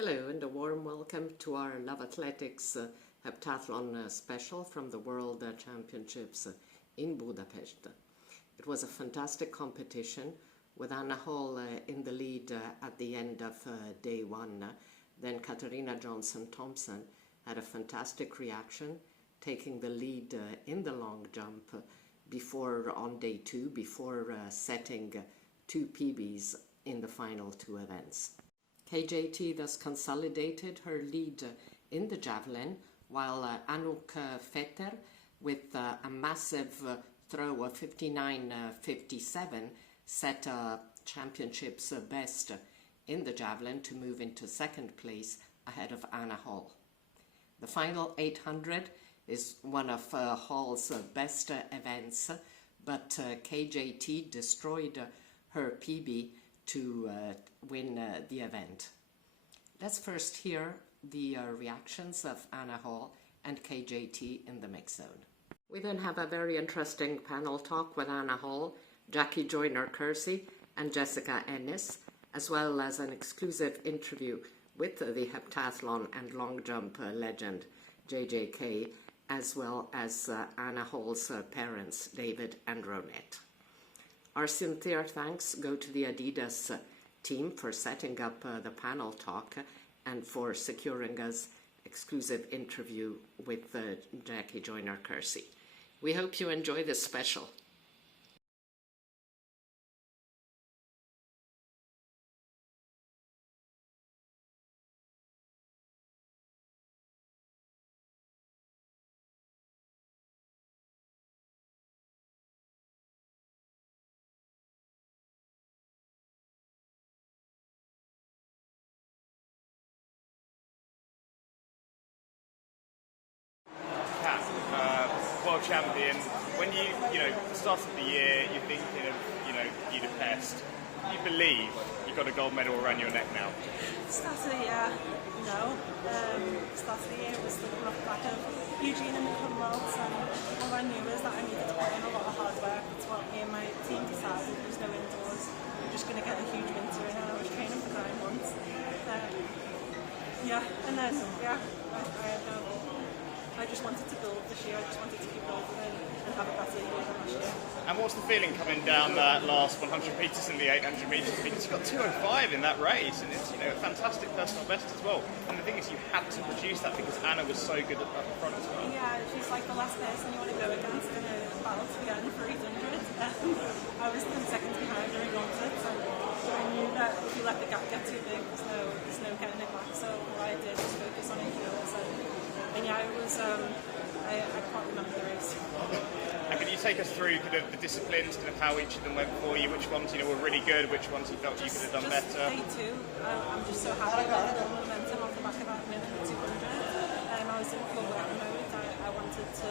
Hello and a warm welcome to our Love Athletics Heptathlon special from the World Championships in Budapest. It was a fantastic competition with Anna Hall in the lead at the end of day one. Then Katarina Johnson-Thompson had a fantastic reaction, taking the lead in the long jump on day two, before setting two PBs in the final two events. KJT thus consolidated her lead in the javelin, while Anouk Fetter, with a massive throw of 59.57, set a championship's best in the javelin to move into second place ahead of Anna Hall. The final 800 is one of Hall's best events, but KJT destroyed her PB to win the event. Let's first hear the reactions of Anna Hall and KJT in the mix zone. We then have a very interesting panel talk with Anna Hall, Jackie Joyner-Kersee and Jessica Ennis, as well as an exclusive interview with the heptathlon and long jump legend JJK, as well as Anna Hall's parents, David and Ronette. Our sincere thanks go to the Adidas team for setting up the panel talk and for securing us exclusive interview with Jackie Joyner-Kersee. We hope you enjoy this special. World champion. When you start of the year, you're thinking of, Budapest. You believe you've got a gold medal around your neck now? Start of the year, no. Start of the year was looking off the back of Eugene and the Commonwealths, and all I knew was that I needed to put in a lot of hard work. It's what me and my team decided. There's no indoors. We're just going to get a huge winter in, and I was training for 9 months. I just wanted to build this year. I just wanted to keep building and have a better year than last year. And what's the feeling coming down that last 100 metres and the 800 metres? Because you got 2:05 in that race, and it's a fantastic personal best as well. And the thing is, you had to produce that because Anna was so good up front as well. Yeah, she's like the last person you want to go against in a battle to the end for 800. I was 10 seconds behind her in gauntlet, so I knew that if you let the gap get too big, there's no getting it back. So what I did was focus on it. And yeah, it was, I can't remember the race. And can you take us through kind of the disciplines, kind of how each of them went for you, which ones were really good, which ones you felt you could have done better? Day two, I'm just so happy that I got momentum off the back of that minute 200. I was in full work mode. I wanted to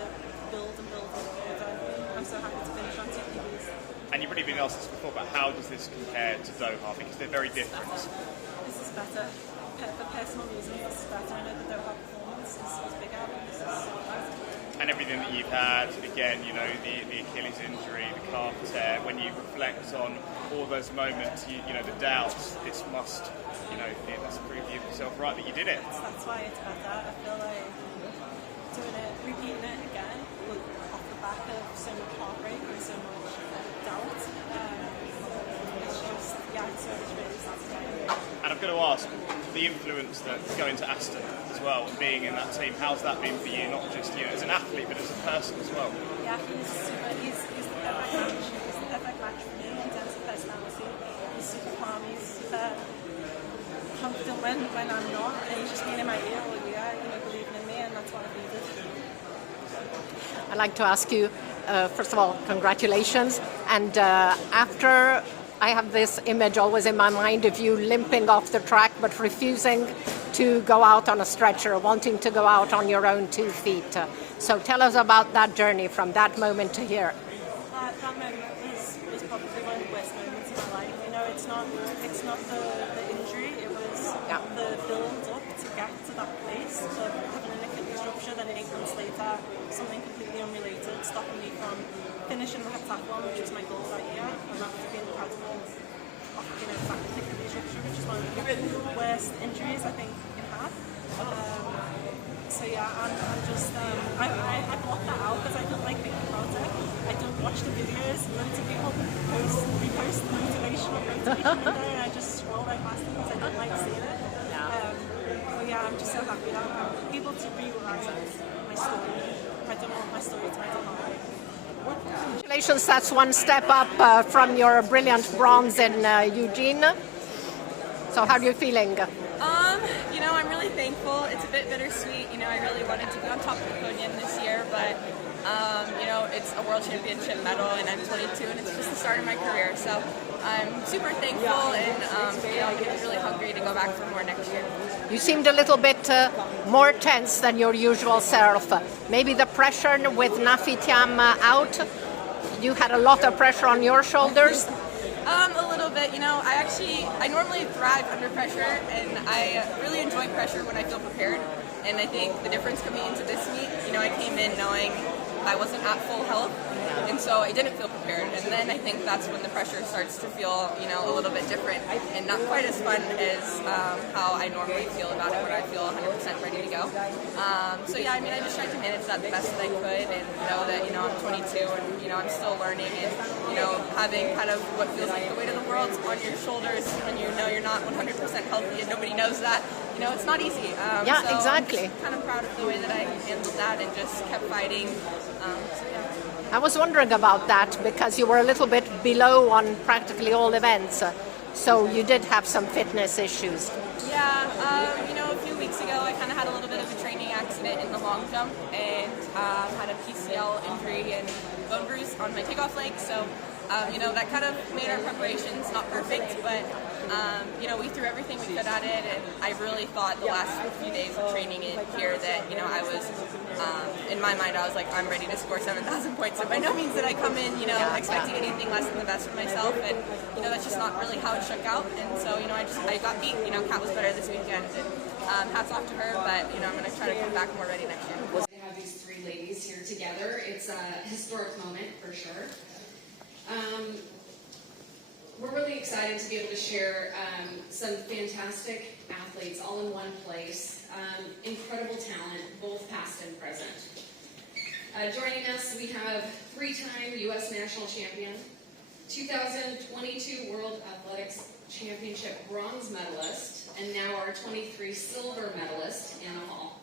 build and build and build, and I'm so happy to finish on 2 PBs. And you've already been asked this before, but how does this compare to Doha? Because they're very different. This is better. For personal reasons, this is better. I know the Doha performance is bigger, but this is so better. And everything that you've had, again, the Achilles injury, the calf tear, when you reflect on all those moments, the doubts, this must, that's prove yourself right that you did it. That's why it's better. I feel like repeating it again, but off the back of so much heartbreak and so much doubt. It's just, it's really satisfying. And I've got to ask, the influence that going to Aston as well, and being in that team, how's that been for you? Not just as an athlete, but as a person as well. Yeah, he's the perfect match. He's the perfect match for me in terms of personality. He's super calm. He's confident when I'm not, and he's just been in my ear all year, believing in me, and that's what I needed. I'd like to ask you, first of all, congratulations. And after, I have this image always in my mind of you limping off the track but refusing to go out on a stretcher, wanting to go out on your own 2 feet. So tell us about that journey from that moment to here. That moment was probably one of the worst moments in my life. It's not the injury, it was the build up to get to that place of having an Achilles rupture, then 8 months later, something completely unrelated, stopping me from finishing the heptathlon, which was my goal that year, and that would have been incredible. That Achilles rupture, which is one of the worst injuries I think to be coming there, and I just scrolled right past them because I didn't like seeing it. But yeah, I'm just so happy that I'm able to rewrite my story. I don't want my story to end up. Congratulations, that's one step up from your brilliant bronze in Eugene. So how are you feeling? You know, I'm really thankful. It's a bit bittersweet. You know, I really wanted to be on top of the podium this year, but you know, it's a world championship medal, and I'm 22, and it's just the start of my career. So I'm super thankful, and you know, I'm really hungry to go back for more next year. You seemed a little bit more tense than your usual self. Maybe the pressure with Nafitiam out. You had a lot of pressure on your shoulders. A little bit, you know, I normally thrive under pressure, and I really enjoy pressure when I feel prepared. And I think the difference coming into this meet, you know, I came in knowing I wasn't at full health, and so I didn't feel prepared. And then I think that's when the pressure starts to feel, you know, a little bit different and not quite as fun as how I normally feel about it when I feel 100% ready to go. So yeah, I mean, I just tried to manage that the best that I could, and know that, you know, I'm 22 and, you know, I'm still learning, and, you know, having kind of what feels like the weight of the world on your shoulders when you know you're not 100% healthy and nobody knows that. You know, it's not easy. Yeah, so exactly. I'm kind of proud of the way that I handled that and just kept fighting. So yeah. I was wondering about that because you were a little bit below on practically all events. So you did have some fitness issues. Yeah, you know, a few weeks ago I kind of had a little bit of a training accident in the long jump, and had a PCL injury and bone bruise on my takeoff leg. So, you know, that kind of made our preparations not perfect, but you know, we threw everything we could at it, and I really thought the last few days of training in here that, you know, I was, in my mind, I was like, I'm ready to score 7,000 points. So by no means did I come in, you know, expecting anything less than the best for myself, and, you know, that's just not really how it shook out. And so, you know, I got beat. You know, Kat was better this weekend, and hats off to her, but, you know, I'm going to try to come back more ready next year. To have these three ladies here together, it's a historic moment for sure. We're really excited to be able to share some fantastic athletes all in one place. Incredible talent, both past and present. Joining us, we have three-time U.S. National Champion, 2022 World Athletics Championship bronze medalist, and now our 23 silver medalist, Anna Hall.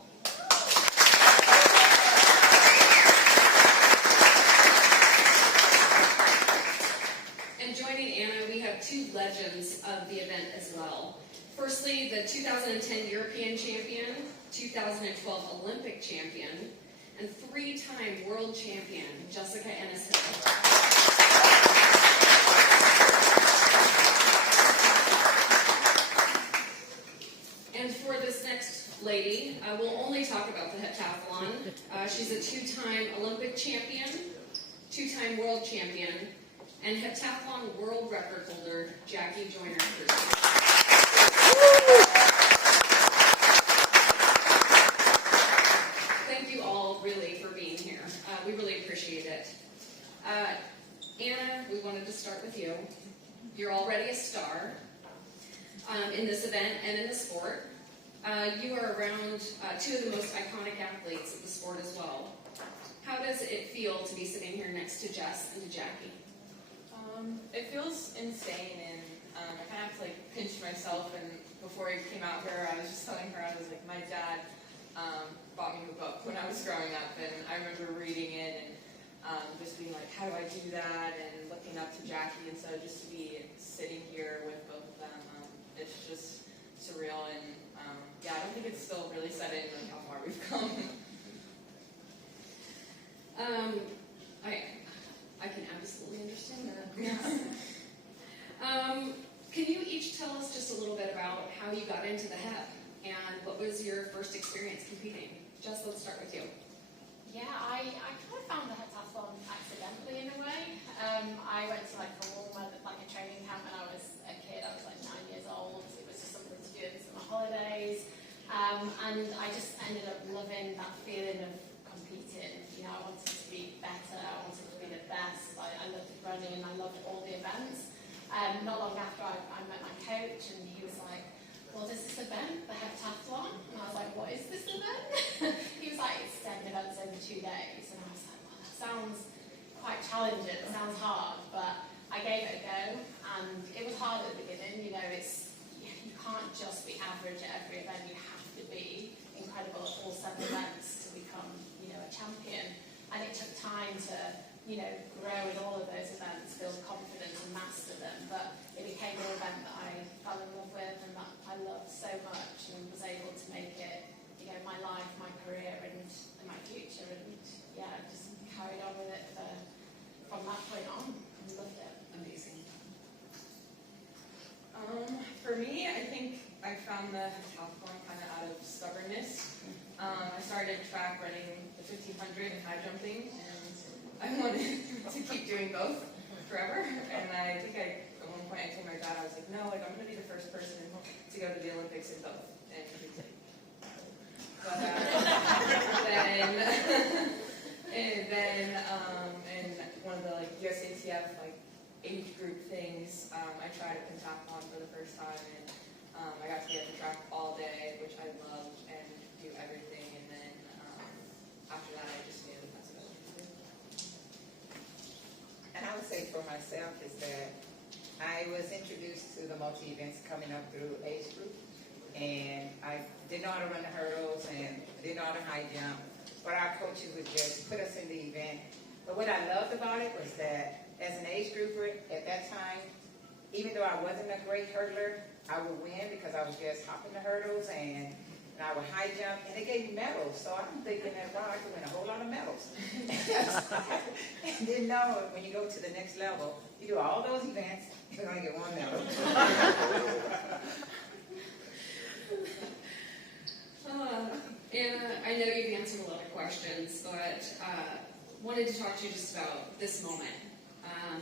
And joining Anna, we have two legends of the event as well. Firstly, the 2010 European champion, 2012 Olympic champion, and three-time world champion, Jessica Ennis-Hill. And for this next lady, we'll only talk about the heptathlon. She's a two-time Olympic champion, two-time world champion, and heptathlon world record holder, Jackie Joyner. Thank you all, really, for being here. We really appreciate it. Anna, we wanted to start with you. You're already a star in this event and in the sport. You are around two of the most iconic athletes of the sport as well. How does it feel to be sitting here next to Jess and to Jackie? It feels insane, and I kind of have to like pinch myself. And before I came out here, I was just telling her, I was like, my dad bought me the book when I was growing up, and I remember reading it and just being like, how do I do that? And looking up to Jackie, and so just to be sitting here with both of them, it's just surreal. And yeah, I don't think it's still really set in like how far we've come. I can absolutely understand that. Yeah. Can you each tell us just a little bit about how you got into the hep and what was your first experience competing? Jess, let's start with you. Yeah, I kind of found the heptathlon accidentally in a way. I went to like a training camp when I was a kid. I was like 9 years old. It was just something to do in the summer holidays, and I just ended up loving that feeling of competing. You know, I wanted to be better. I wanted to be the best. I loved running, and I loved all the events. Not long after I met my coach, and he was like, well, there's this event, the heptathlon. And I was like, what is this event? He was like, it's 7 events over 2 days. And I was like, well, that sounds quite challenging. It sounds hard. But I gave it a go. And it was hard at the just be average at every event. You have to be incredible at all 7 events to become, a champion. And it took time to, grow in all of those events, build confidence and master them. But it became an event that I fell in love with and that I loved so much, and was able to make it, my life, my career, and my future. And just carried on with it from that point on. And loved it. Amazing. For me, I think I found the heptathlon kind of out of stubbornness. I started track running the 1500 and high jumping, and I wanted to keep doing both forever. And I think at one point I told my dad, I was like, no, I'm going to be the first person to go to the Olympics in both. And he was like, but then in one of the USATF age group things, I tried a pentathlon for the first time, and I got to be at the track all day, which I loved, and do everything. And then after that, I just knew that's what I wanted to do. And I would say for myself is that I was introduced to the multi-events coming up through age group, and I didn't know how to run the hurdles and didn't know how to high jump, but our coaches would just put us in the event. But what I loved about it was that as an age grouper at that time, even though I wasn't a great hurdler, I would win because I was just hopping the hurdles and I would high jump, and they gave me medals. So I'm thinking that, wow, I could win a whole lot of medals. And didn't know when you go to the next level, you do all those events, you're going to get one medal. Anna, I know you've answered a lot of questions, but wanted to talk to you just about this moment.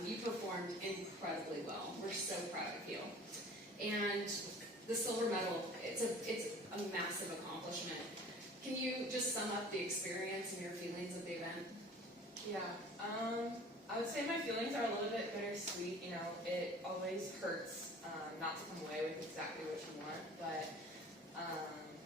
You performed incredibly well. We're so proud of you. And the silver medal, it's a massive accomplishment. Can you just sum up the experience and your feelings of the event? Yeah, I would say my feelings are a little bit bittersweet. It always hurts not to come away with exactly what you want, but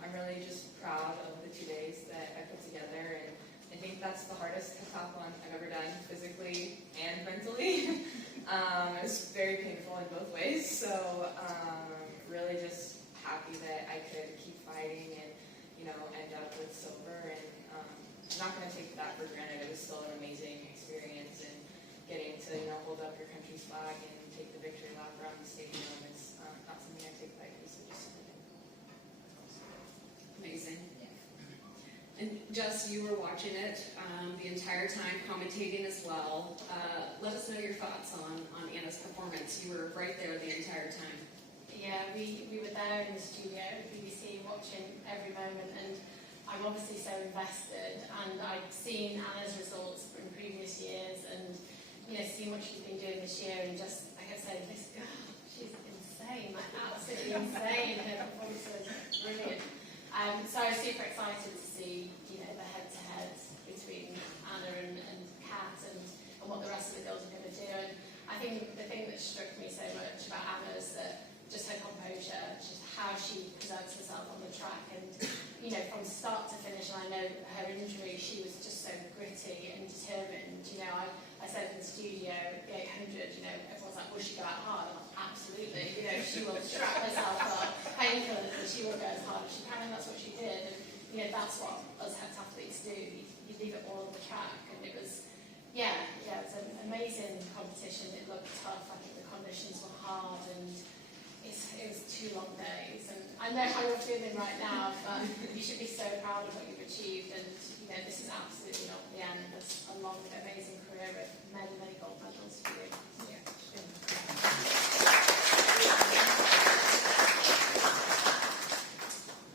I'm really just proud of the 2 days that I put together, and I think that's the hardest heptathlon I've ever done, physically and mentally. It was very painful in both ways, so really just happy that I could keep fighting and, end up with silver, and I'm not going to take that for granted. It was still an amazing experience, and getting to, hold up your country's flag and take the victory lap around the stadium, it's not something I take lightly, so just amazing. And Jess, you were watching it the entire time, commentating as well. Let us know your thoughts on Anna's performance. You were right there the entire time. Yeah, we were there in the studio at BBC watching every moment, and I'm obviously so invested, and I'd seen Anna's results from previous years, and seeing what she's been doing this year, and just I kept saying, this girl, she's insane, absolutely insane. Her performance was brilliant. So I was super excited to see, the head-to-head between Anna and Kat, and what the rest of the girls are going to do. And I think the thing that struck me so much about Anna is that just her composure, just how she presents herself on the track, and from start to finish. And I know her injury, she was just so gritty and determined. I said in the studio, the 800, everyone's like, will she go out hard? I'm like, absolutely. She will strap herself up, painkillers, and she will go as hard as she can, and that's what she did. And that's what us heptathletes do. You leave it all on the track, and it was, it was an amazing competition. It looked tough. I think the conditions were hard, and it was 2 long days. And I know how you're feeling right now, but you should be so proud of what you've achieved. And this is absolutely not the end. There's a long, amazing career with many, many gold medals for you.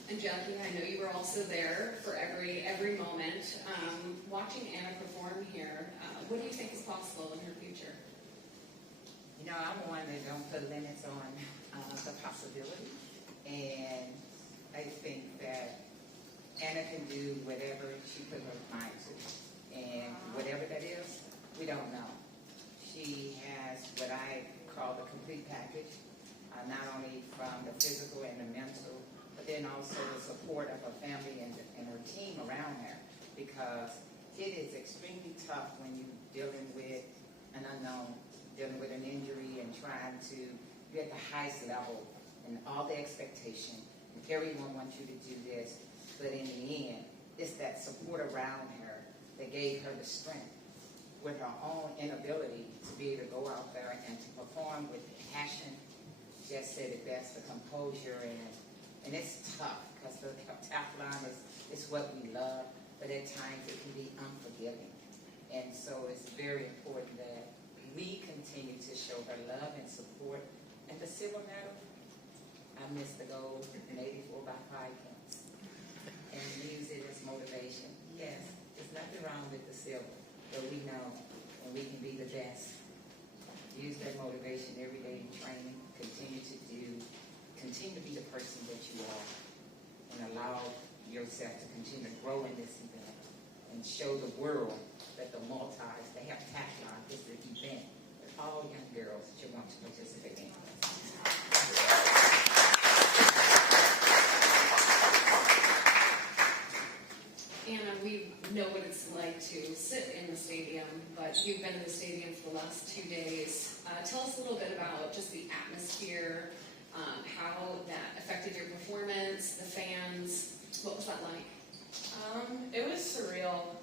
And Jackie, I know you were also there for every moment. Watching Anna perform here, what do you think is possible in her future? I'm one that don't put limits on the possibility, and I think that Anna can do whatever she put her mind to, and whatever that is, we don't know. She has what I call the complete package, not only from the physical and the mental, but then also the support of her family and her team around her, because it is extremely tough when you're dealing with an unknown, dealing with an injury and trying to be at the highest level and all the expectation, and everyone wants you to do this, but in the end, it's that support around her that gave her the strength with her own inability to be able to go out there and to perform with passion. Just said it best, the composure, and it's tough because the heptathlon is what we love, but at times it can be unforgiving. And so it's very important that we continue to show her love and support. And the silver medal, I missed the gold in 84 by 5 points. And use it as motivation. Yes, there's nothing wrong with the silver, but we know when we can be the best. Use that motivation every day in training. Continue to be the person that you are, and allow yourself to continue to grow in this event and show the world that the heptathlon is the event that all young girls should want to participate in. Anna, we know what it's like to sit in the stadium, but you've been in the stadium for the last 2 days. Tell us a little bit about just the atmosphere, how that affected your performance, the fans. What was that like? It was surreal.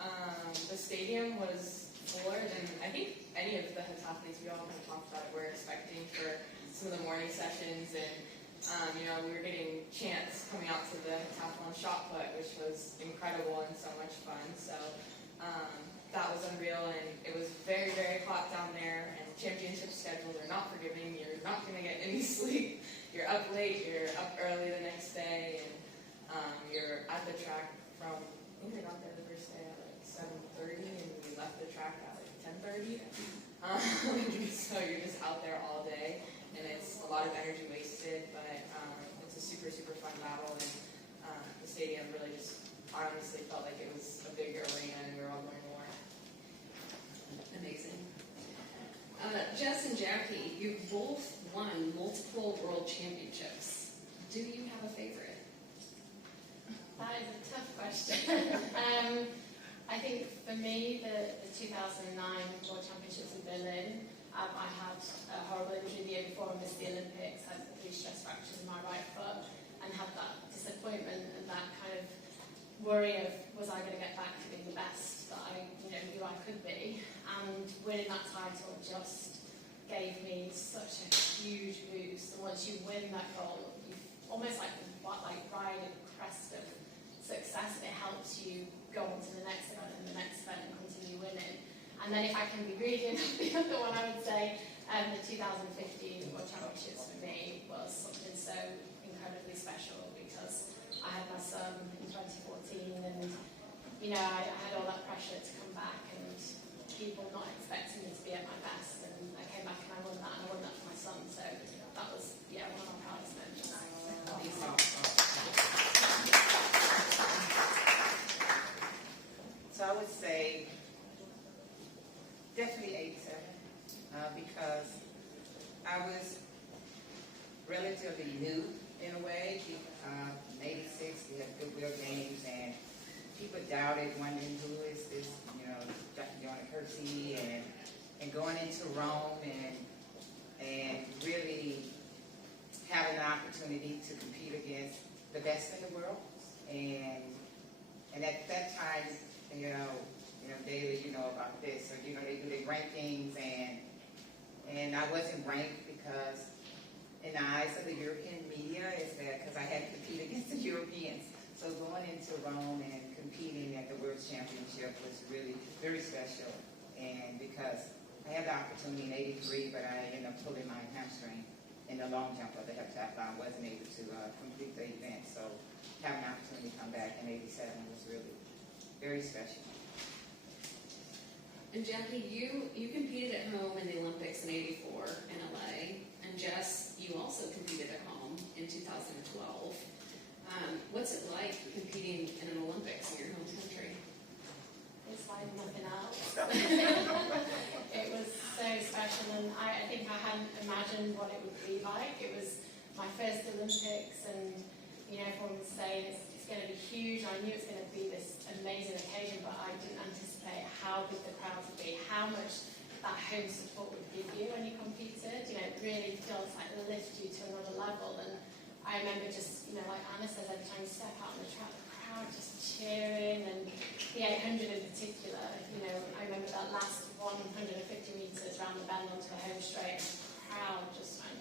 The stadium was fuller than I think any of the heptathletes we all kind of talked about were expecting for some of the morning sessions, and we were getting chants coming out to the heptathlon shot put, which was incredible and so much fun. So that was unreal, and it was very, very hot down there, and championship schedules are not forgiving. You're not going to get any sleep. You're up late, you're up early the next day, and you're at the track from, I think we got there the first day at like 7:30, and we left the track at like 10:30. So you're just out there all day, and it's a lot of energy wasted, but it's a super, super fun battle, and the stadium really just honestly felt like it was a big arena, and we were all going more. Amazing. Jess and Jackie, you both won multiple world championships. Do you have a favorite? That is a tough question. I think for me, the 2009 World Championships in Berlin, I had a horrible injury the year before I missed the Olympics, had 3 stress fractures in my right foot, and had that disappointment and that kind of worry of, was I going to get back to being the best that I knew I could be? And winning that title just gave me such a huge boost. And once you win that gold, you almost like ride a crest of success, and it helps you go on to the next event and the next event and continue winning. And then if I can be greedy enough, the other one I would say, the 2015 World Championships for me was something so incredibly special, because I had my son in 2014, and I had all that pressure to come back and people not expecting me to be at my best, and I came back and I won that, and I won that for my son. So that was one of my proudest moments. So I would say definitely 87, because I was relatively new in a way. In 86, we had Goodwill Games, and people doubted, wondering who is this, Jonah Kersey, and going into Rome and really having the opportunity to compete against the best in the world. And at that time, Daily, about this, or they do their rankings, and I wasn't ranked because in the eyes of the European media is that because I had to compete against the Europeans. So going into Rome and competing at the World Championship was really very special, and because I had the opportunity in 83, but I ended up pulling my hamstring in the long jump of the heptathlon, wasn't able to complete the event. So having an opportunity to come back in 87 was really very special. And Jackie, you competed at home in the Olympics in 84 in LA, and Jess, you also competed at home in 2012. What's it like competing in an Olympics in your home country? It's like nothing else. It was so special, and I think I hadn't imagined what it would be like. It was my first Olympics, and everyone was saying it's going to be huge. I knew it was going to be this amazing occasion, but I didn't anticipate how big the crowds would be, how much that home support would give you when you competed. It really feels like it lifts you to another level. And I remember just, like Anna says, every time you step out on the track, the crowd just cheering, and the 800 in particular, I remember that last 150 metres around the bend onto the home straight, and the crowd just went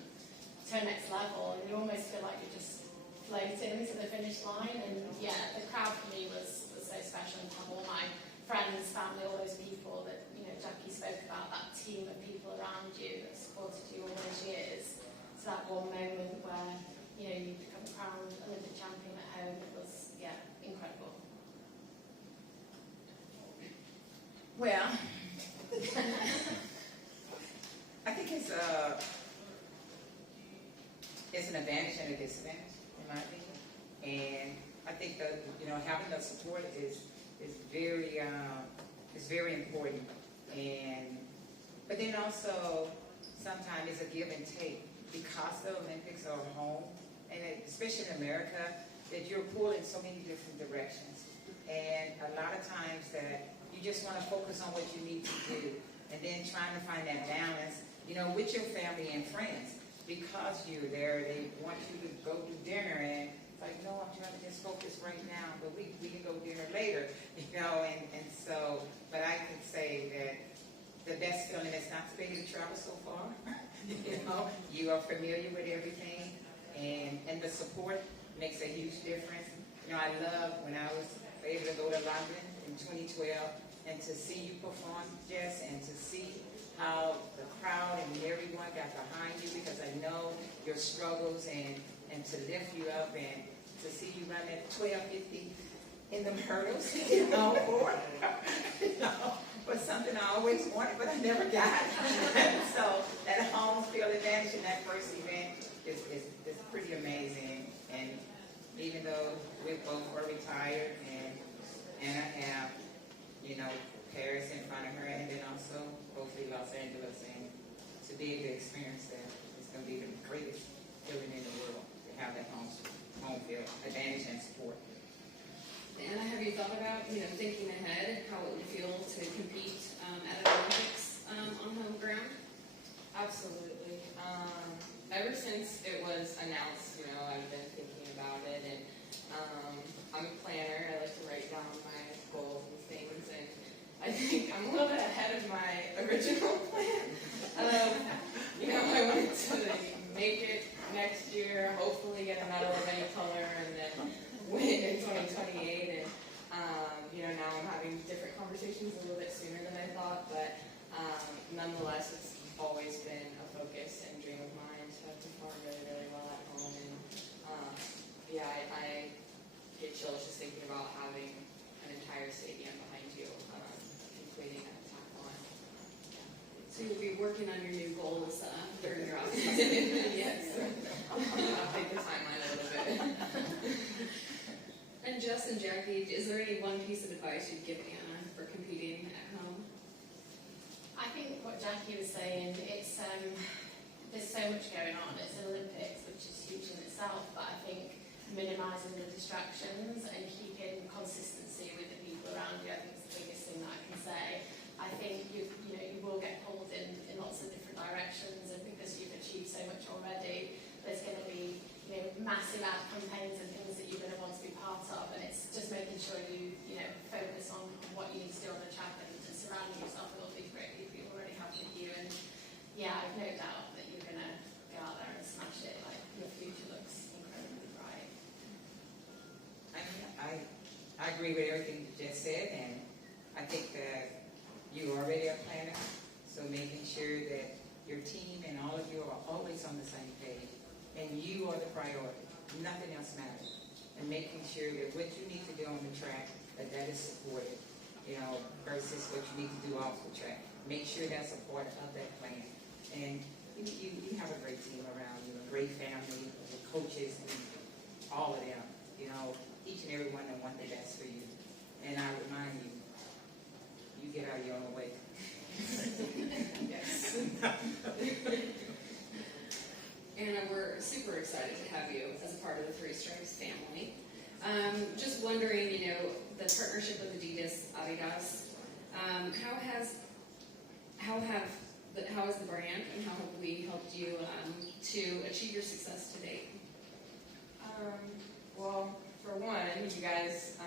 to a next level, and you almost feel like you're just floating to the finish line. And yeah, the crowd for me was so special, and to have all my friends, family, all those people that Jackie spoke about, that team of people around you that supported you all those years. So that one moment where you become crowned Olympic champion at home, it was incredible. Well, I think it's an advantage and a disadvantage, in my opinion. And I think that having the support is very important. But then also sometimes it's a give and take, because the Olympics are home, and especially in America, that you're pulled in so many different directions. And a lot of times that you just want to focus on what you need to do, and then trying to find that balance, with your family and friends. Because you're there, they want you to go to dinner, and it's like, no, I'm trying to just focus right now, but we can go dinner later, and so, but I can say that the best feeling is not to be able to travel so far. You are familiar with everything, and the support makes a huge difference. I love when I was able to go to London in 2012 and to see you perform, Jess, and to see how the crowd and everyone got behind you, because I know your struggles, and to lift you up, and to see you run at 12:50 in the hurdles, was something I always wanted, but I never got. So that home field advantage in that first event is pretty amazing. And even though we both were retired, and I have, Paris in front of her, and then also hopefully Los Angeles, and to be able to experience that is going to be the greatest feeling in the world, to have that home field advantage and support. Anna, have you thought about, thinking ahead, how it would feel to compete at an Olympics on home ground? Absolutely. Ever since it was announced, I've been thinking about it, and I'm a planner. I like to write down my goals and things, and I think I'm a little bit ahead of my original plan. I wanted to make it next year, hopefully get a medal of any color, and then win in 2028. And now I'm having different conversations a little bit sooner than I thought, but nonetheless, it's always been a focus and dream of mine to perform really, really well at home. And I get chills just thinking about having an entire stadium behind you completing a heptathlon. So you'll be working on your new goals during your off-season. Yes. I'll take the timeline a little bit. And Jess and Jackie, is there any one piece of advice you'd give Anna for competing at home? I think what Jackie was saying, it's there's so much going on. It's an Olympics, which is huge in itself, but I think minimising the distractions and keeping consistency with the people around you, I think is the biggest thing that I can say. I think you will get pulled in lots of different directions, and because you've achieved so much already, there's going to be massive ad campaigns and things that you're going to want to be part of, and it's just making sure you focus on what you need to do on the track, and surrounding yourself with all these great people you already have with you. And I've no doubt that you're going to go out there and smash it. Like, your future looks incredibly bright. I agree with everything you just said, and I think that you're already a planner, so making sure that your team and all of you are always on the same page, and you are the priority. Nothing else matters. And making sure that what you need to do on the track, that is supported, versus what you need to do off the track. Make sure that's a part of that plan. And you have a great team around you, a great family, the coaches, and all of them. Each and every one of them want the best for you. And I remind you, you get out of your own way. Yes. Anna, we're super excited to have you as a part of the Three Stripes family. Just wondering, the partnership with Adidas, how has the brand and how have we helped you to achieve your success to date? Well, for one, you guys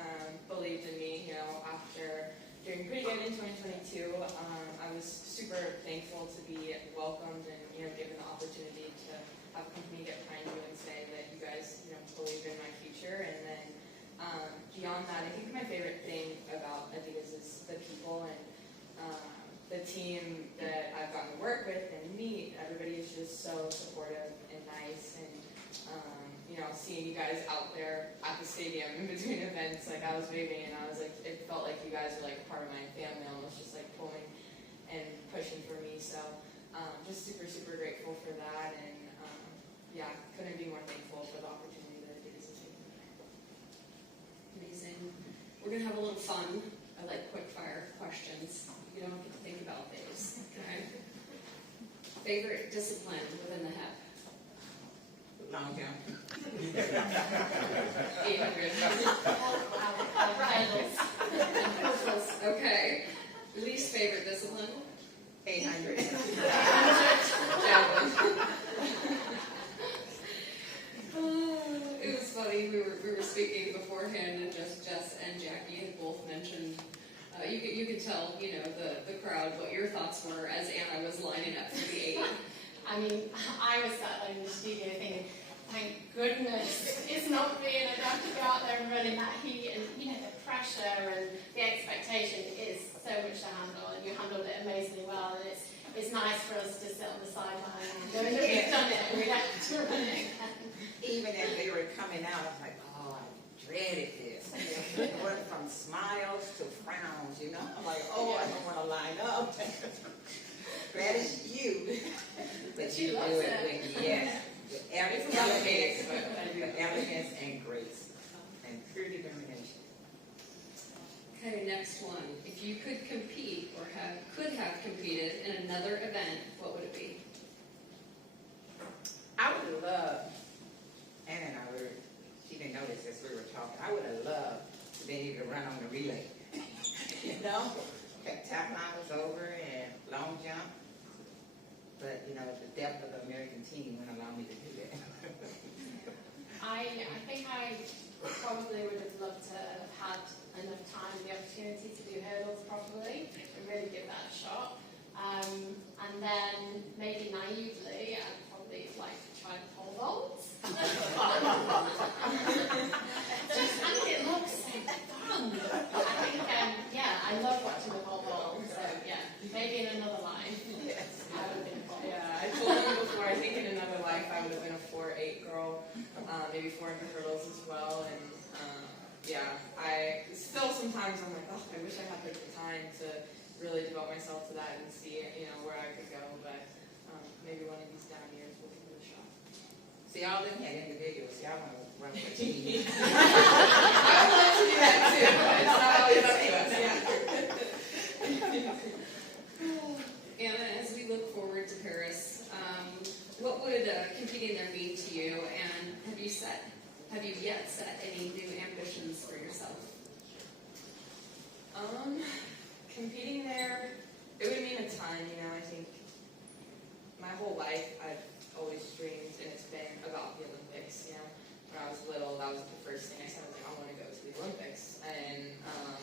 believed in me, you know, after doing pretty good in 2022. I was super thankful to be welcomed and, you know, given the opportunity to have a company get behind you and say that you guys, you know, believe in my future. And then beyond that, I think my favorite thing about Adidas is the people and the team that I've gotten to work with and meet. Everybody is just so supportive and nice, and you know, seeing you guys out there at the stadium in between events, like I was waving and I was like, it felt like you guys were like part of my family, almost just like pulling and pushing for me. So just super, super grateful for that, and yeah, couldn't be more thankful for the opportunity that it is to take. Amazing. We're going to have a little fun. I like quick fire questions. You don't have to think about these. Okay. Favorite discipline within the HEP? Long jump. 800. Okay. Least favorite discipline? 800. Javelin. It was funny. We were speaking beforehand, and just Jess and Jackie had both mentioned. You could tell, you know, the crowd what your thoughts were as Anna was lining up for the 80. I mean, I was sat there in the studio thinking, thank goodness it's not me, and I don't have to go out there and run in that heat, and you know, the pressure and the expectation is so much to handle, and you handled it amazingly well, and it's nice for us to sit on the sideline and know that we've done it and we don't have to run it again. Even as they were coming out, I was like, oh, I dreaded this. It went from smiles to frowns, you know? I'm like, oh, I don't want to line up. That is you. But you do it with, yes, with elegance and grace and pure determination. Okay, next one. If you could compete or could have competed in another event, what would it be? I would love, Anna and I were, she didn't know this as we were talking, I would have loved to be able to run on the relay. You know? Heptathlon was over and long jump. But, you know, the depth of the American team wouldn't allow me to do that. I think I probably would have loved to have had enough time and the opportunity to do hurdles properly and really give that a shot. And then maybe naively, I'd probably like to try the pole vaults. I think it looks so fun. I think, yeah, I love watching the pole vault. So yeah, maybe in another life. Yes. I would have been a pole vault. Yeah, I told them before, I think in another life I would have been a 4'8" girl, maybe 400 hurdles as well, and yeah, I still sometimes I'm like, oh, I wish I had the time to really devote myself to that and see, you know, where I could go, but maybe one of these down years will give it a shot. See, all them had individuals. See, I want to run for a team. I would love to do that too, but it's not always up to us, yeah. Anna, as we look forward to Paris, what would competing there mean to you, and have you yet set any new ambitions for yourself? Competing there, it would mean a ton, you know. I think my whole life I've always dreamed, and it's been about the Olympics, you know. When I was little, that was the first thing I said, I was like, I want to go to the Olympics, and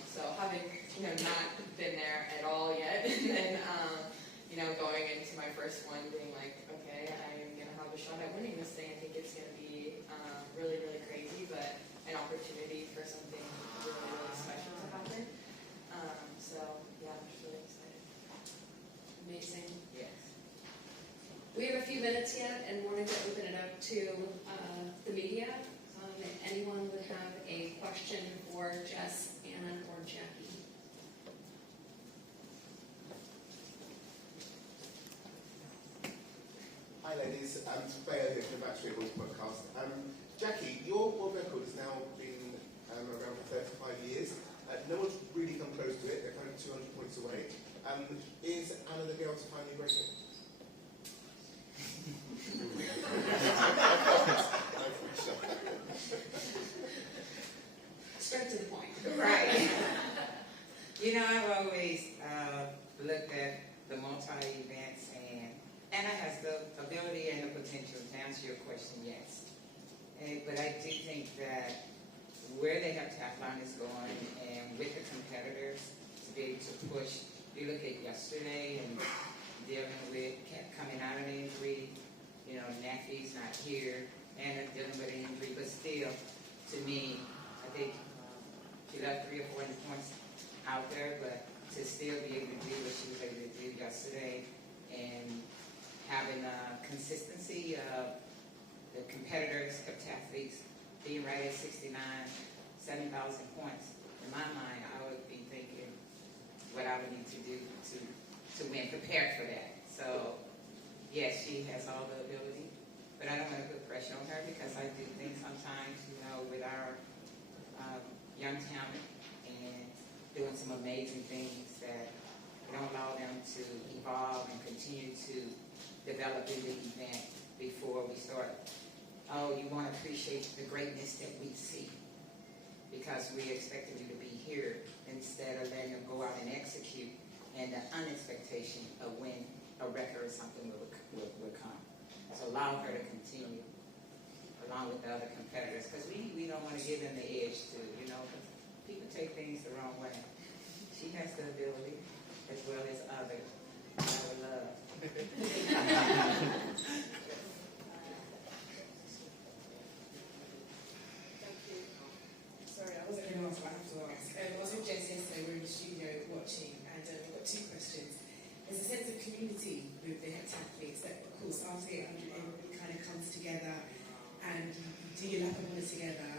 so having, you know, not been there at all yet, and then, you know, going into my first one, being like, okay, I'm going to have a shot at winning this thing. I think it's going to be really, really crazy, but an opportunity for something really, really special to happen. So, yeah, I'm just really excited. Amazing. Yes. We have a few minutes yet and wanted to open it up to the media. If anyone would have a question for Jess, Anna, or Jackie. Hi ladies, Bayer here from the Battery Voice podcast. Jackie, your world record has now been around for 35 years. No one's really come close to it, they're kind of 200 points away. Is Anna the girl to finally break it? Straight to the point. Right. You know, I've always looked at the multi-events, and Anna has the ability and the potential to answer your question, yes. But I do think that where the Heptathlon is going and with the competitors to be able to push, you look at yesterday and dealing with coming out of an injury, Nafi's not here, and dealing with an injury, but still, to me, I think she left 3 or 4 points out there, but to still be able to do what she was able to do yesterday and having a consistency of the competitors, heptathletes, being right at 69, 7,000 points. In my mind, I would be thinking what I would need to do to win, prepared for that. So, yes, she has all the ability, but I don't want to put pressure on her because I do think sometimes, with our young talent and doing some amazing things that don't allow them to evolve and continue to develop in the event before we start. Oh, you want to appreciate the greatness that we see because we expected you to be here instead of letting them go out and execute and the unexpectation of when a record or something will come. So allow her to continue along with the other competitors because we don't want to give them the edge too, because people take things the wrong way. She has the ability as well as others. I would love. Sorry, I wasn't going to ask, but I have to ask. I was with Jess yesterday, we were in the studio watching, and I've got 2 questions. There's a sense of community with the heptathletes that, of course, after 800, everybody kind of comes together and you do your lap of honour together.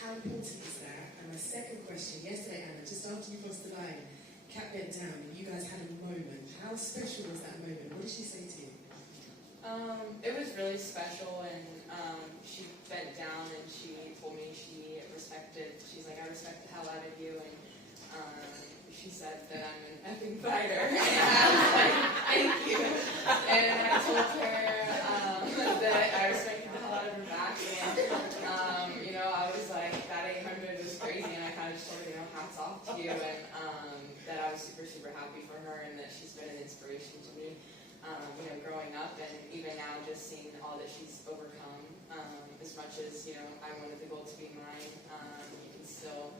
How important is that? And my second question, yesterday, Anna, just after you crossed the line, Kat bent down and you guys had a moment. How special was that moment? What did she say to you? It was really special, and she bent down and she told me she's like, I respect the hell out of you, and she said that I'm an effing fighter, and I was like, thank you, and I told her that I respected the hell out of her back, and I was like, that 800 was crazy, and I kind of just told her, hats off to you, and that I was super, super happy for her, and that she's been an inspiration to me, growing up, and even now just seeing all that she's overcome, as much as, I wanted the goal to be mine, you can still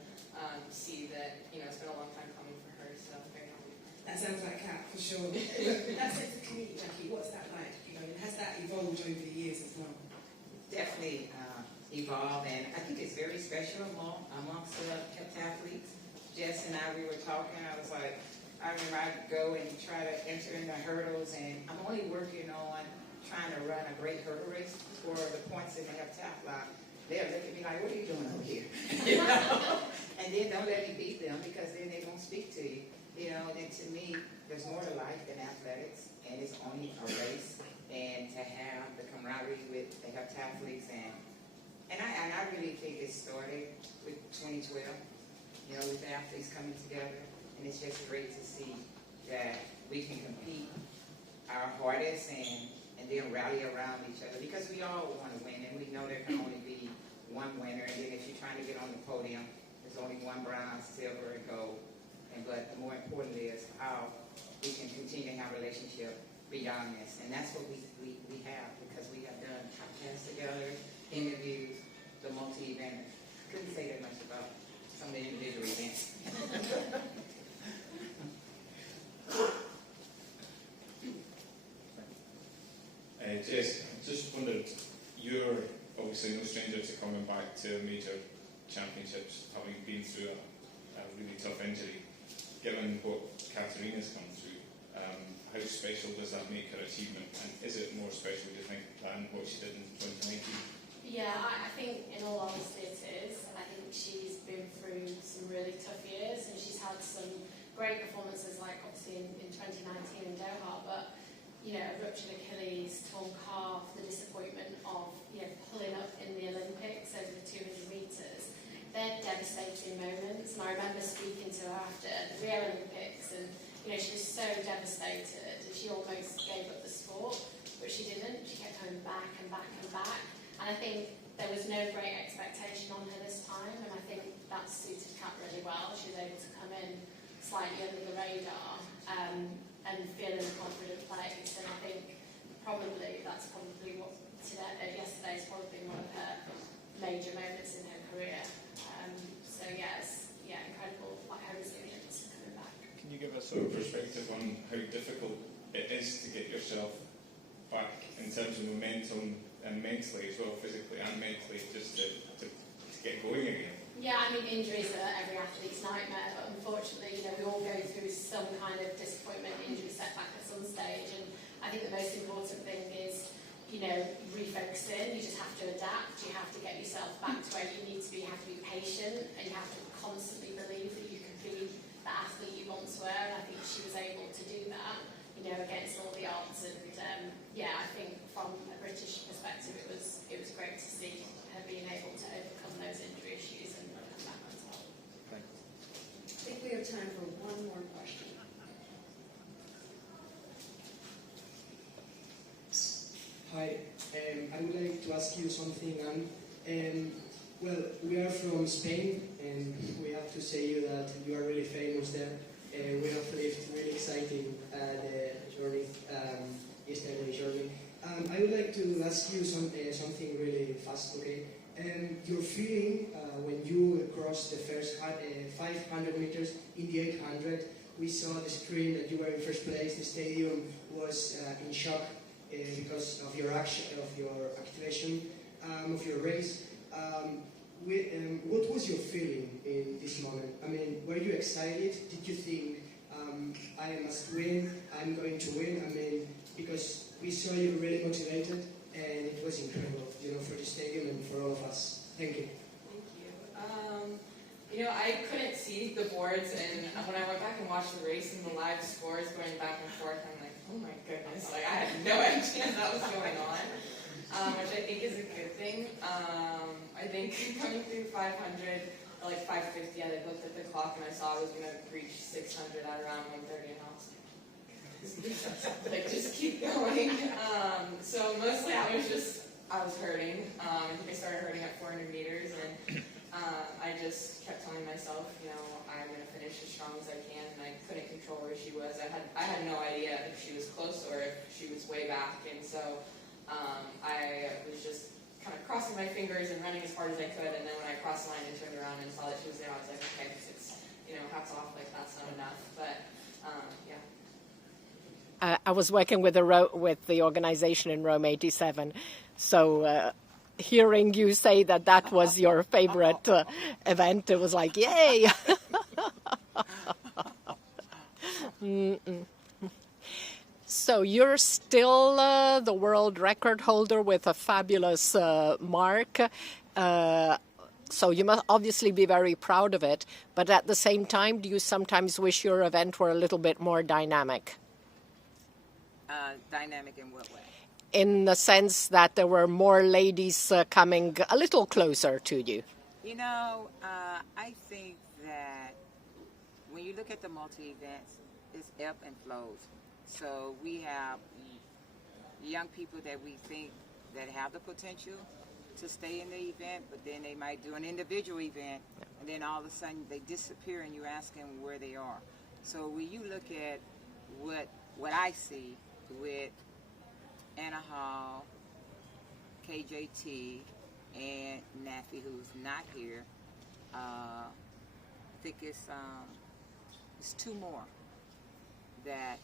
see that, it's been a long time coming for her, so I'm very happy. That sounds like Kat, for sure. That sense of community, Jackie, what's that like? Has that evolved over the years as well? Definitely evolved, and I think it's very special amongst the heptathletes. Jess and I, we were talking, I was like, I remember I'd go and try to enter in the hurdles, and I'm only working on trying to run a great hurdle race for the points in the heptathlon. They'll look at me like, what are you doing over here? And then don't let me beat them because then they don't speak to you. And to me, there's more to life than athletics, and it's only a race. And to have the camaraderie with the heptathletes, and I really think it started with 2012, with the athletes coming together. And it's just great to see that we can compete our hardest and then rally around each other because we all want to win, and we know there can only be one winner. And then if you're trying to get on the podium, there's only one bronze, silver, and gold. But the more important is how we can continue to have a relationship beyond this. And that's what we have because we have done podcasts together, interviews, the multi-event. Couldn't say that much about some of the individual events. Jess, I just wondered, you're obviously no stranger to coming back to major championships, having been through a really tough injury. Given what Katarina's come through, how special does that make her achievement? And is it more special, do you think, than what she did in 2019? Yeah, I think in all honesty it is. I think she's been through some really tough years, and she's had some great performances, like obviously in 2019 in Doha, but a ruptured Achilles, torn calf, the disappointment of pulling up in the Olympics over the 200 metres. They're devastating moments, and I remember speaking to her after the Rio Olympics, and she was so devastated, and she almost gave up the sport, but she didn't. She kept coming back and back and back, and I think there was no great expectation on her this time, and I think that suited Kat really well. She was able to come in slightly under the radar and feel in a confident place, and I think that's probably what yesterday's probably one of her how difficult it is to get yourself back in terms of momentum and mentally as well, physically and mentally, just to get going again. Yeah, I mean, injuries are every athlete's nightmare, but unfortunately, we all go through some kind of disappointment, injury, setback at some stage, and I think the most important thing is, refocusing. You just have to adapt, you have to get yourself back to where you need to be, you have to be patient, and you have to constantly believe that you can be the athlete you once were, and I think she was able to do that, against all the odds, and I think from a British perspective, it was great to see her being able to overcome those injury issues and come back on top. I think we have time for one more question. Hi, I would like to ask you something, Anne. Well, we are from Spain, and we have to say that you are really famous there. We have lived really exciting journey, yesterday journey. I would like to ask you something really fast, okay? Your feeling when you crossed the first 500 meters in the 800, we saw the screen that you were in first place. The stadium was in shock because of your action, of your activation, of your race. What was your feeling in this moment? I mean, were you excited? Did you think, I must win, I'm going to win? I mean, because we saw you really motivated, and it was incredible, for the stadium and for all of us. Thank you. Thank you. I couldn't see the boards, and when I went back and watched the race and the live scores going back and forth, I'm like, oh my goodness, I had no idea that was going on, which I think is a good thing. I think coming through 500, like 550, I looked at the clock and I saw I was going to reach 600 at around 1:30, and I was like, just keep going. So mostly I was hurting. I think I started hurting at 400 meters, and I just kept telling myself, I'm going to finish as strong as I can, and I couldn't control where she was. I had no idea if she was close or if she was way back, and so I was just kind of crossing my fingers and running as hard as I could, and then when I crossed the line and turned around and saw that she was there, I was like, okay, it's hats off, like that's not enough, but yeah. I was working with the organization in Rome '87, so hearing you say that was your favorite event, it was like, yay! So you're still the world record holder with a fabulous mark. So you must obviously be very proud of it. But at the same time, do you sometimes wish your event were a little bit more dynamic? Dynamic in what way? In the sense that there were more ladies coming a little closer to you. I think that when you look at the multi-events, it's ebb and flows. So we have young people that we think that have the potential to stay in the event, but then they might do an individual event, and then all of a sudden they disappear, and you're asking where they are. So when you look at what I see with Anna Hall, KJT, and Nafi, who's not here, I think it's two more that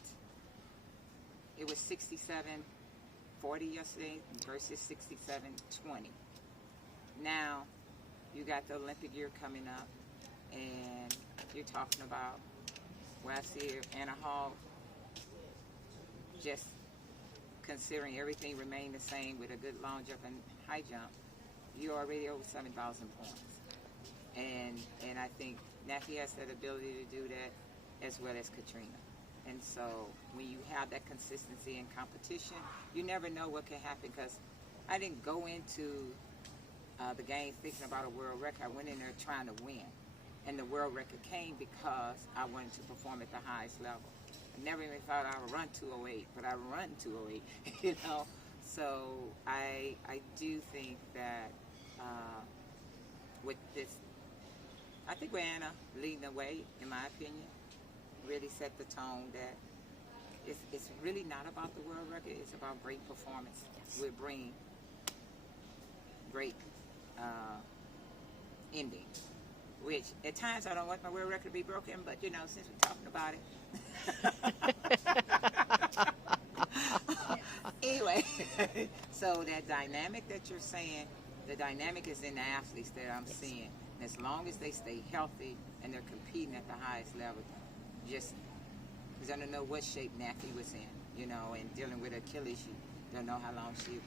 it was 67-40 yesterday versus 67-20. Now you got the Olympic year coming up, and you're talking about where I see Anna Hall just considering everything remain the same with a good long jump and high jump, you're already over 7,000 points. And I think Nafi has that ability to do that as well as Katrina. And so when you have that consistency in competition, you never know what can happen, because I didn't go into the game thinking about a world record. I went in there trying to win. And the world record came because I wanted to perform at the highest level. I never even thought I would run 208, but I run 208, So I do think that with this, I think with Anna leading the way, in my opinion, really set the tone that it's really not about the world record, it's about great performance. We're bringing great ending, which at times I don't want my world record to be broken, but since we're talking about it, Anyway, so that dynamic that you're saying, the dynamic is in the athletes that I'm seeing. And as long as they stay healthy and they're competing at the highest level, just because I don't know what shape Nafi was in, you know, and dealing with Achilles, you don't know how long she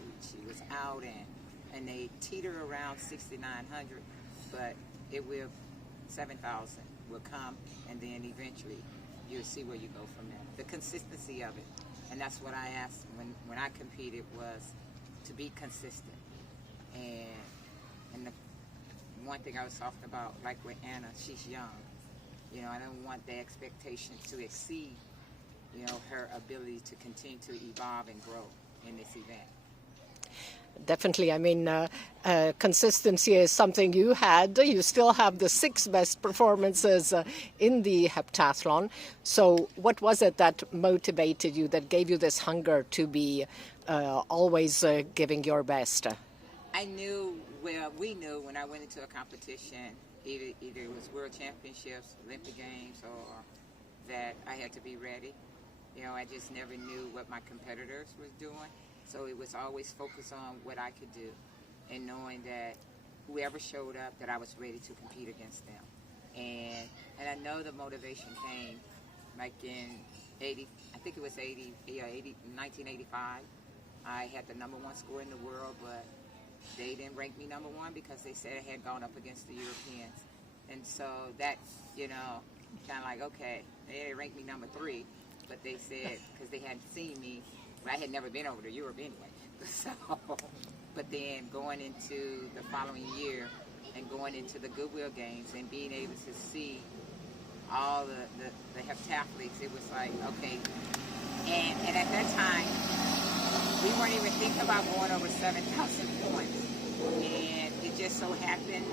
was out, and they teeter around 6,900, but it will 7,000 will come, and then eventually you'll see where you go from there. The consistency of it, and that's what I asked when I competed, was to be consistent. And the one thing I was talking about, like with Anna, she's young. You know, I don't want the expectation to exceed, you know, her ability to continue to evolve and grow in this event. Definitely. I mean, consistency is something you had. You still have the 6 best performances in the heptathlon. So what was it that motivated you, that gave you this hunger to be always giving your best? I knew, well, we knew when I went into a competition, either it was World Championships, Olympic Games, or that I had to be ready. You know, I just never knew what my competitors was doing. So it was always focused on what I could do, and knowing that whoever showed up, that I was ready to compete against them. And I know the motivation came like in 1985. I had the #1 score in the world, but they didn't rank me #1 because they said I had gone up against the Europeans. And so that's, you know, kind of like, okay, they ranked me #3, but they said, because they hadn't seen me, I had never been over to Europe anyway. So, but then going into the following year and going into the Goodwill Games and being able to see all the heptathletes, it was like, okay. And at that time, we weren't even thinking about going over 7,000 points. And it just so happened,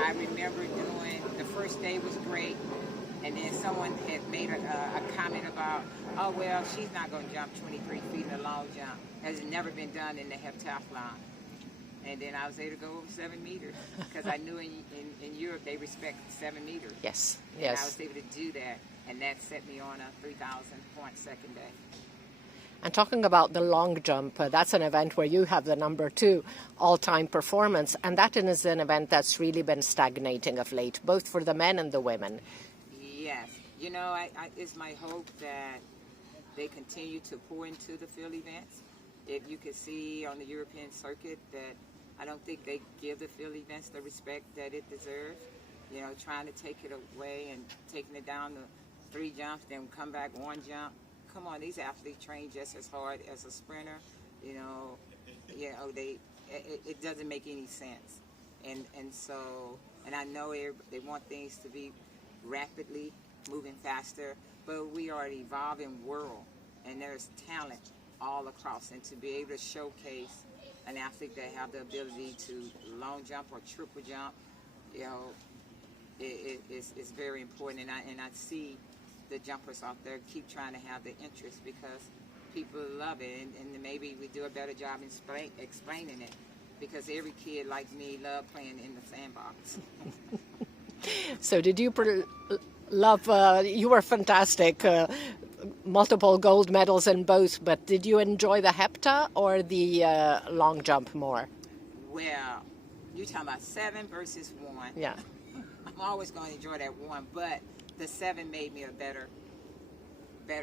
I remember doing, the first day was great. And then someone had made a comment about, oh, well, she's not going to jump 23 feet in a long jump. Has never been done in the heptathlon. And then I was able to go over 7 meters because I knew in Europe they respect 7 meters. Yes, and yes. I was able to do that, and that set me on a 3,000-point second day. And talking about the long jump, that's an event where you have the #2 all-time performance, and that is an event that's really been stagnating of late, both for the men and the women. Yes. You know, it's my hope that they continue to pour into the field events. If you can see on the European circuit that I don't think they give the field events the respect that it deserves. You know, trying to take it away and taking it down to 3 jumps, then come back 1 jump. Come on, these athletes train just as hard as a sprinter. You know, it doesn't make any sense. And so, and I know they want things to be rapidly moving faster, but we are an evolving world, and there's talent all across, and to be able to showcase an athlete that have the ability to long jump or triple jump, you know, it's very important. And I see the jumpers out there keep trying to have the interest because people love it, and maybe we do a better job explaining it, because every kid like me love playing in the sandbox. So did you love, you were fantastic, multiple gold medals in both, but did you enjoy the hepta or the long jump more? Well, you're talking about 7 versus 1. Yeah. I'm always going to enjoy that 1, but the 7 made me better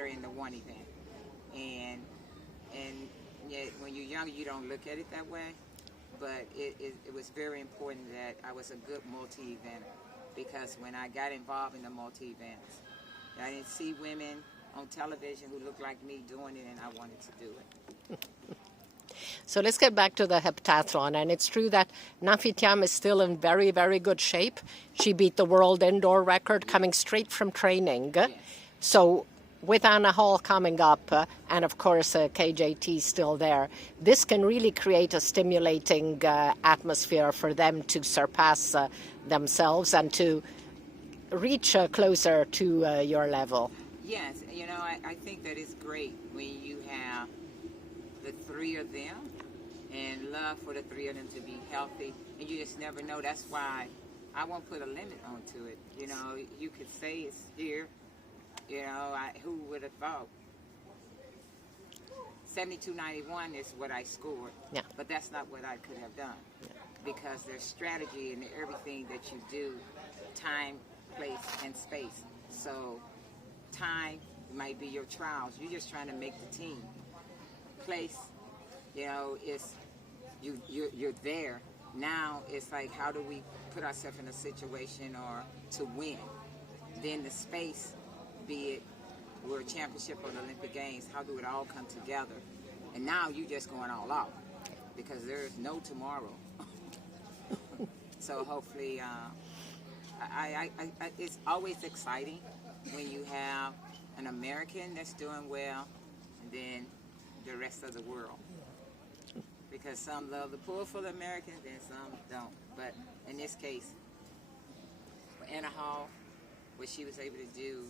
in the 1 event. And yet when you're younger, you don't look at it that way, but it was very important that I was a good multi-eventer, because when I got involved in the multi-events, I didn't see women on television who looked like me doing it, and I wanted to do it. So let's get back to the heptathlon, and it's true that Nafi Thiam is still in very, very good shape. She beat the world indoor record coming straight from training. Yes. So with Anna Hall coming up, and of course KJT still there, this can really create a stimulating atmosphere for them to surpass themselves and to reach closer to your level. Yes, you know, I think that it's great when you have the 3 of them, and love for the 3 of them to be healthy, and you just never know. That's why I won't put a limit onto it. You know, you could say it's here, You know, who would have thought? 72.91 is what I scored. Yeah. But that's not what I could have done. Yeah. Because there's strategy in everything that you do, time, place, and space. So time might be your trials. You're just trying to make the team. Place, you know, is you're there. Now it's like, how do we put ourselves in a situation or to win? Then the space, be it World Championship or the Olympic Games, how do it all come together? And now you just going all out because there is no tomorrow. So hopefully, it's always exciting when you have an American that's doing well, and then the rest of the world. Because some love the pool for the Americans, and some don't. But in this case, for Anna Hall, what she was able to do,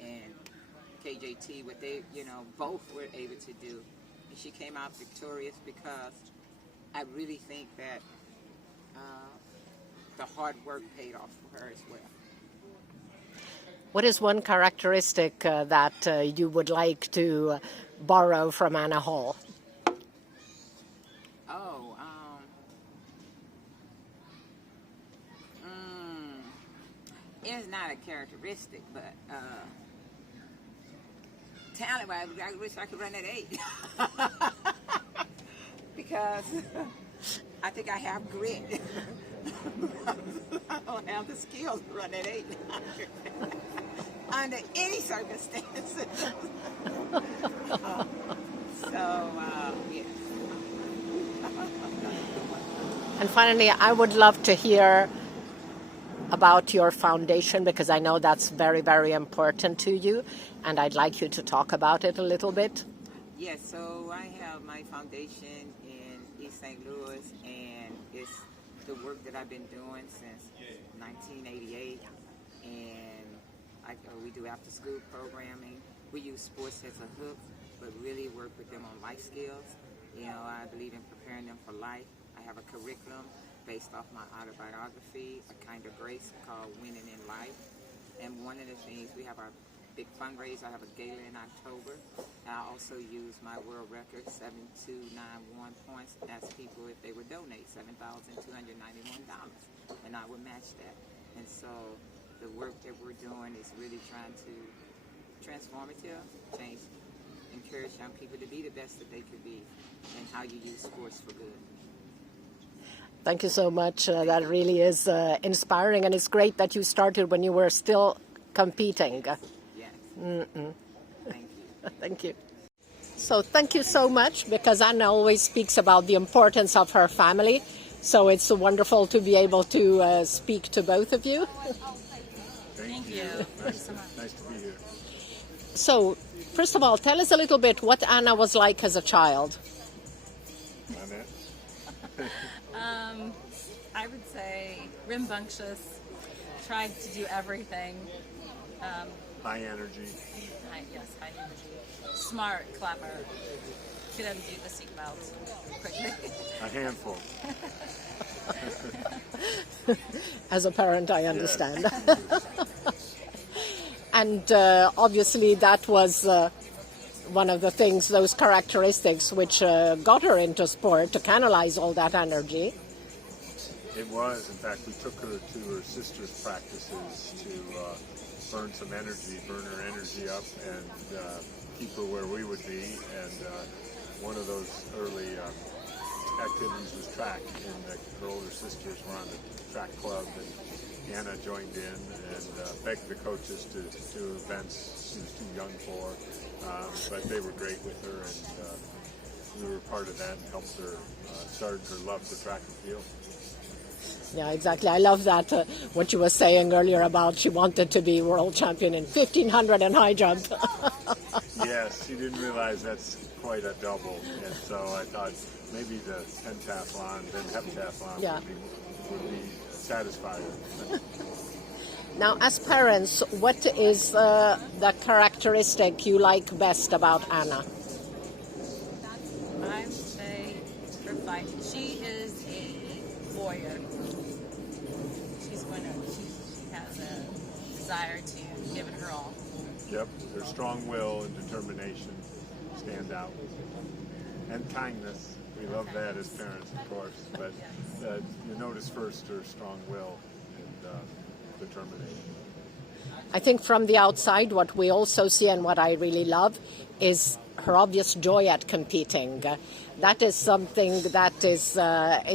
and KJT, what they, you know, both were able to do, and she came out victorious because I really think that the hard work paid off for her as well. What is one characteristic that you would like to borrow from Anna Hall? Oh, it's not a characteristic, but talent-wise, I wish I could run at 8. Because I think I have grit. I don't have the skills to run at 8 under any circumstances. Yeah. And finally, I would love to hear about your foundation because I know that's very, very important to you, and I'd like you to talk about it a little bit. Yes, so I have my foundation in East St. Louis, and it's the work that I've been doing since 1988, and we do after-school programming. We use sports as a hook, but really work with them on life skills. You know, I believe in preparing them for life. I have a curriculum based off my autobiography, A Kind of Grace, called Winning in Life. And one of the things, we have our big fundraiser. I have a gala in October. I also use my world record, 7291 points, ask people if they would donate $7,291, and I would match that. And so the work that we're doing is really trying to transformative, change, encourage young people to be the best that they could be, and how you use sports for good. Thank you so much. That really is inspiring, and it's great that you started when you were still competing. Yes. Mm-mm. Thank you. Thank you. So thank you so much, because Anna always speaks about the importance of her family. So it's wonderful to be able to speak to both of you. Thank you. Nice to be here. So, first of all, tell us a little bit what Anna was like as a child. I would say rambunctious, tried to do everything. High energy. High energy. Smart, clever. Could undo the seatbelt quickly. A handful. As a parent, I understand. Yes. And obviously that was one of the things, those characteristics which got her into sport, to canalize all that energy. It was. In fact, we took her to her sister's practices to burn some energy, burn her energy up, and keep her where we would be. And one of those early activities was track, and her older sisters were on the track club, and Anna joined in and begged the coaches to do events she was too young for, but they were great with her, and we were part of that and helped her start her love for track and field. Yeah, exactly. I love that, what you were saying earlier about she wanted to be world champion in 1500 and high jump. Yes, she didn't realize that's quite a double, and so I thought maybe the pentathlon, then heptathlon would be satisfied. Now, as parents, what is the characteristic you like best about Anna? I would say her fight. She is a warrior. She has a desire to give it her all. Yep, their strong will and determination stand out. And kindness. We love that as parents, of course. But you notice first her strong will and determination. I think from the outside, what we also see and what I really love is her obvious joy at competing. That is something that is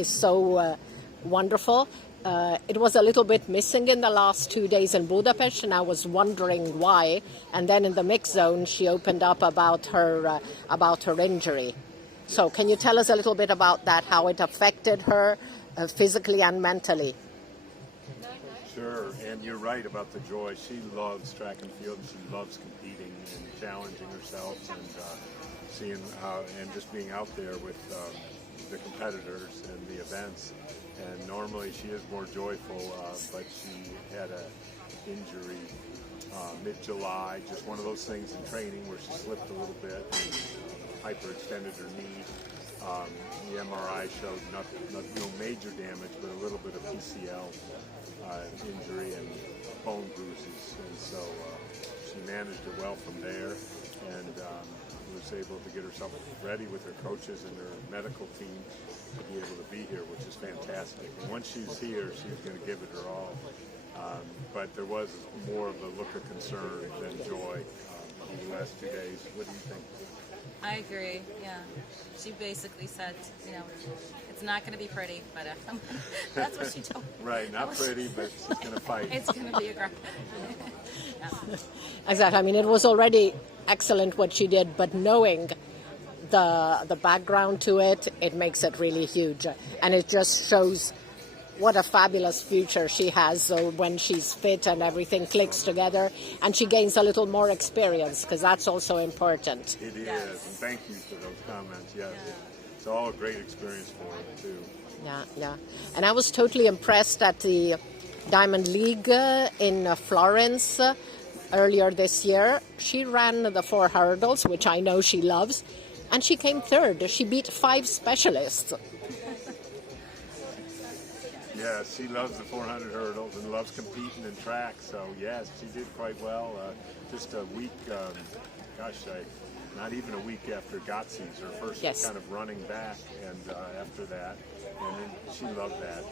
so wonderful. It was a little bit missing in the last 2 days in Budapest, and I was wondering why. And then in the mix zone, she opened up about her injury. So can you tell us a little bit about that, how it affected her physically and mentally? Sure, and you're right about the joy. She loves track and field. She loves competing and challenging herself and seeing and just being out there with the competitors and the events. And normally she is more joyful, but she had an injury mid-July, just one of those things in training where she slipped a little bit and hyperextended her knee. The MRI showed no major damage, but a little bit of PCL injury and bone bruises, and so she managed it well from there, and was able to get herself ready with her coaches and her medical team to be able to be here, which is fantastic. And once she's here, she's going to give it her all. But there was more of a look of concern than joy in the last 2 days. What do you think? I agree, yeah. She basically said, it's not going to be pretty, but that's what she told me. Right, not pretty, but she's going to fight. It's going to be aggressive. Yeah. Exactly. I mean, it was already excellent what she did, but knowing the background to it, it makes it really huge. And it just shows what a fabulous future she has when she's fit and everything clicks together, and she gains a little more experience, because that's also important. It is, and thank you for those comments. Yes, it's all a great experience for her too. Yeah. And I was totally impressed at the Diamond League in Florence earlier this year. She ran the 4 hurdles, which I know she loves, and she came third. She beat 5 specialists. Yeah, she loves the 400 hurdles and loves competing in track. So yes, she did quite well. Just a week, not even a week after Gotzi's, her first kind of running back, and after that, and then she loved that.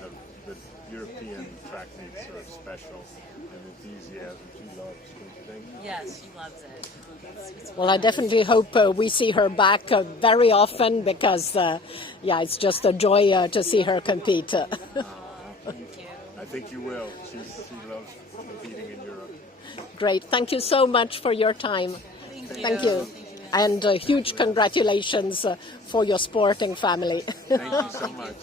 The European track meets are special, and enthusiasm she loves. Don't you think? Yes, she loves it. Well, I definitely hope we see her back very often, because it's just a joy to see her compete. Thank you. I think you will. She loves competing in Europe. Great. Thank you so much for your time. Thank you. And huge congratulations for your sporting family. Thank you so much.